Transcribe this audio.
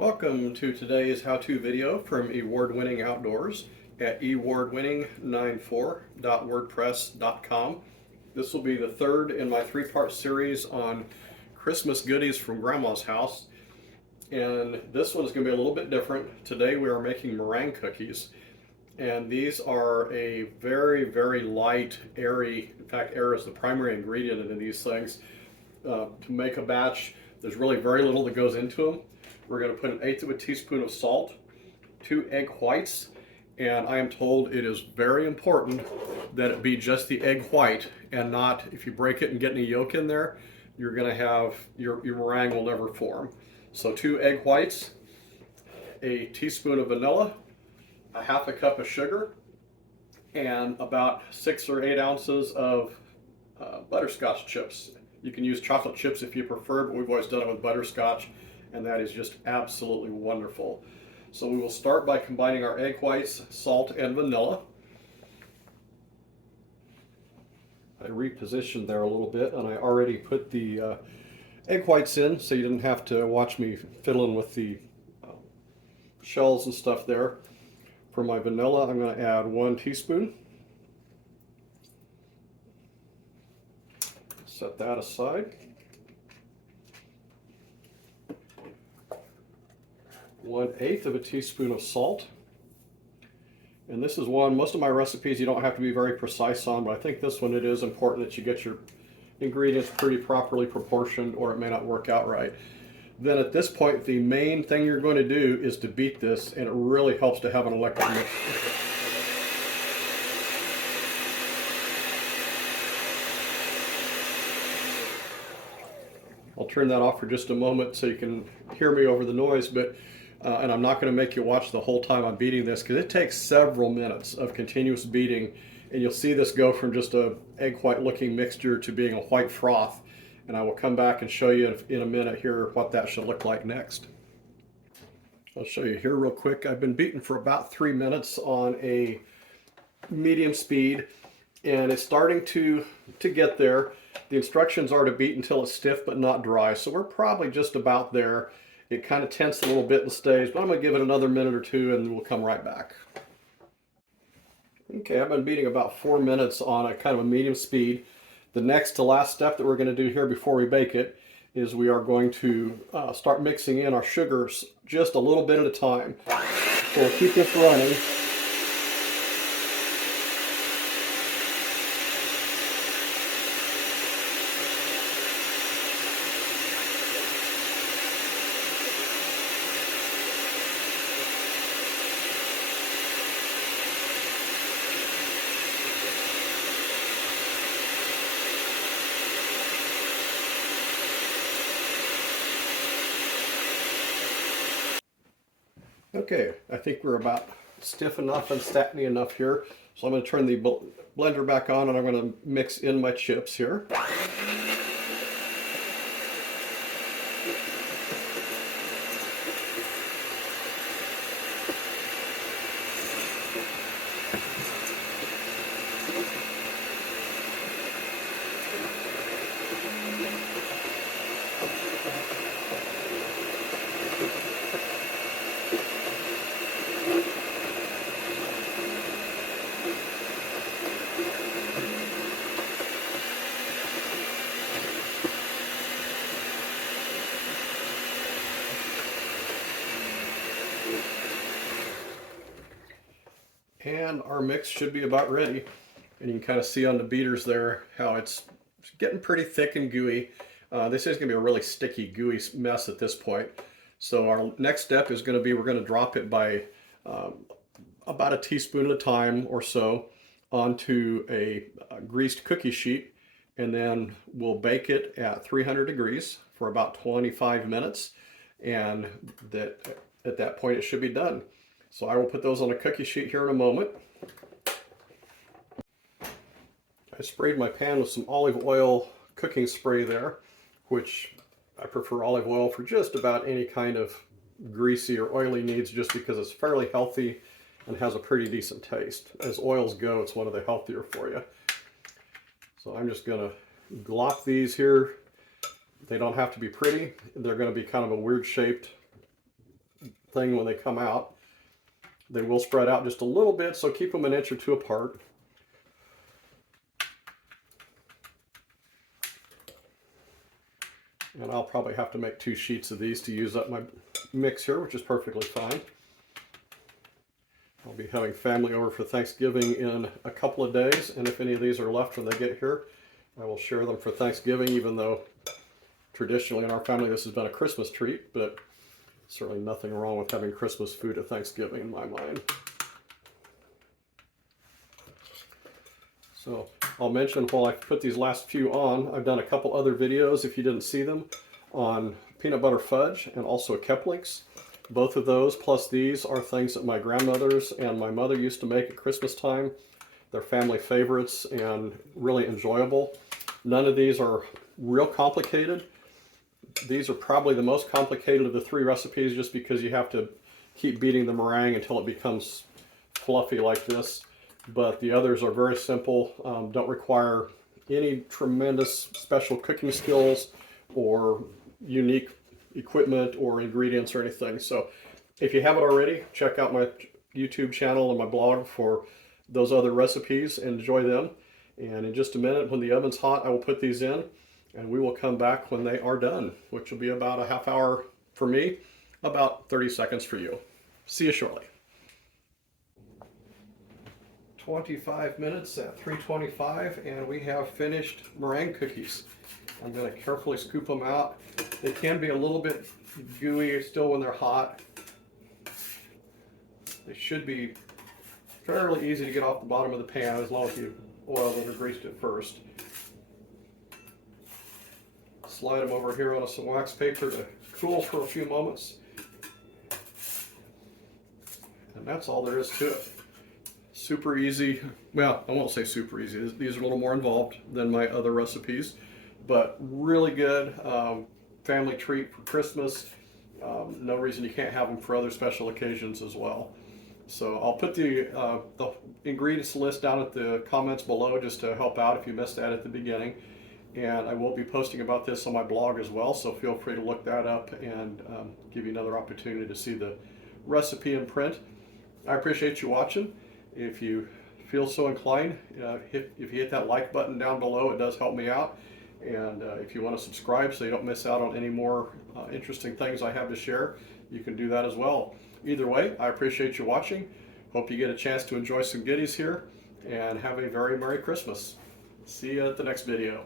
Welcome to today's how-to video from Award-Winning Outdoors at awardwinning94.wordpress.com. This will be the third in my three-part series on Christmas goodies from Grandma's house. And this one is going to be a little bit different. Today we are making meringue cookies. And these are a very, very light, airy, in fact air is the primary ingredient in these things. To make a batch, there's really very little that goes into them. We're going to put 1/8 of a teaspoon of salt, 2 egg whites, and I am told it is very important that it be just the egg white and not, if you break it and get any yolk in there, you're going to have, your meringue will never form. So 2 egg whites, a teaspoon of vanilla, a 1/2 cup of sugar, and about 6 or 8 ounces of butterscotch chips. You can use chocolate chips if you prefer, but we've always done it with butterscotch, and that is just absolutely wonderful. So we will start by combining our egg whites, salt, and vanilla. I repositioned there a little bit, and I already put the egg whites in, so you didn't have to watch me fiddling with the shells and stuff there. For my vanilla, I'm going to add 1 teaspoon. Set that aside. 1/8 of a teaspoon of salt. And this is one, most of my recipes you don't have to be very precise on, but I think this one it is important that you get your ingredients pretty properly proportioned or it may not work out right. Then at this point, the main thing you're going to do is to beat this, and it really helps to have an electric mixer. I'll turn that off for just a moment so you can hear me over the noise, but and I'm not going to make you watch the whole time I'm beating this because it takes several minutes of continuous beating, and you'll see this go from just a egg white looking mixture to being a white froth. And I will come back and show you in a minute here what that should look like next. I'll show you here real quick. I've been beating for about 3 minutes on a medium speed, and it's starting to get there. The instructions are to beat until it's stiff but not dry, so we're probably just about there. It kind of tenses a little bit and stays, but I'm going to give it another minute or two and we'll come right back. Okay, I've been beating about 4 minutes on a kind of a medium speed. The next to last step that we're going to do here before we bake it is we are going to start mixing in our sugars just a little bit at a time. So we'll keep this running. Okay, I think we're about stiff enough and statiny enough here. So I'm going to turn the blender back on and I'm going to mix in my chips here. And our mix should be about ready. And you can kind of see on the beaters there how it's getting pretty thick and gooey. This is going to be a really sticky, gooey mess at this point. So our next step is going to be, we're going to drop it by about a teaspoon at a time or so onto a greased cookie sheet. And then we'll bake it at 300 degrees for about 25 minutes. And at that point it should be done. So I will put those on a cookie sheet here in a moment. I sprayed my pan with some olive oil cooking spray there, which I prefer olive oil for just about any kind of greasy or oily needs, just because it's fairly healthy and has a pretty decent taste. As oils go, it's one of the healthier for you. So I'm just going to glop these here. They don't have to be pretty. They're going to be kind of a weird shaped thing when they come out. They will spread out just a little bit, so keep them an inch or two apart. And I'll probably have to make 2 sheets of these to use up my mix here, which is perfectly fine. I'll be having family over for Thanksgiving in a couple of days, and if any of these are left when they get here, I will share them for Thanksgiving, even though traditionally in our family this has been a Christmas treat, but certainly nothing wrong with having Christmas food at Thanksgiving in my mind. So I'll mention while I put these last few on, I've done a couple other videos, if you didn't see them, on peanut butter fudge and also Keplink's. Both of those, plus these, are things that my grandmothers and my mother used to make at Christmas time. They're family favorites and really enjoyable. None of these are real complicated. These are probably the most complicated of the 3 recipes just because you have to keep beating the meringue until it becomes fluffy like this. But the others are very simple, don't require any tremendous special cooking skills or unique equipment or ingredients or anything. So if you haven't already, check out my YouTube channel and my blog for those other recipes and enjoy them. And in just a minute, when the oven's hot, I will put these in and we will come back when they are done, which will be about a half hour for me, about 30 seconds for you. See you shortly. 25 minutes at 325, and we have finished meringue cookies. I'm going to carefully scoop them out. They can be a little bit gooey still when they're hot. They should be fairly easy to get off the bottom of the pan as long as you oiled it or greased it first. Slide them over here on some wax paper to cool for a few moments. And that's all there is to it. Super easy. Well, I won't say super easy. These are a little more involved than my other recipes, but really good family treat for Christmas. No reason you can't have them for other special occasions as well. So I'll put the ingredients list down at the comments below just to help out if you missed that at the beginning. And I will be posting about this on my blog as well, so feel free to look that up and give you another opportunity to see the recipe in print. I appreciate you watching. If you feel so inclined, if you hit that like button down below, it does help me out. And if you want to subscribe so you don't miss out on any more interesting things I have to share, you can do that as well. Either way, I appreciate you watching. Hope you get a chance to enjoy some goodies here, and have a very Merry Christmas. See you at the next video.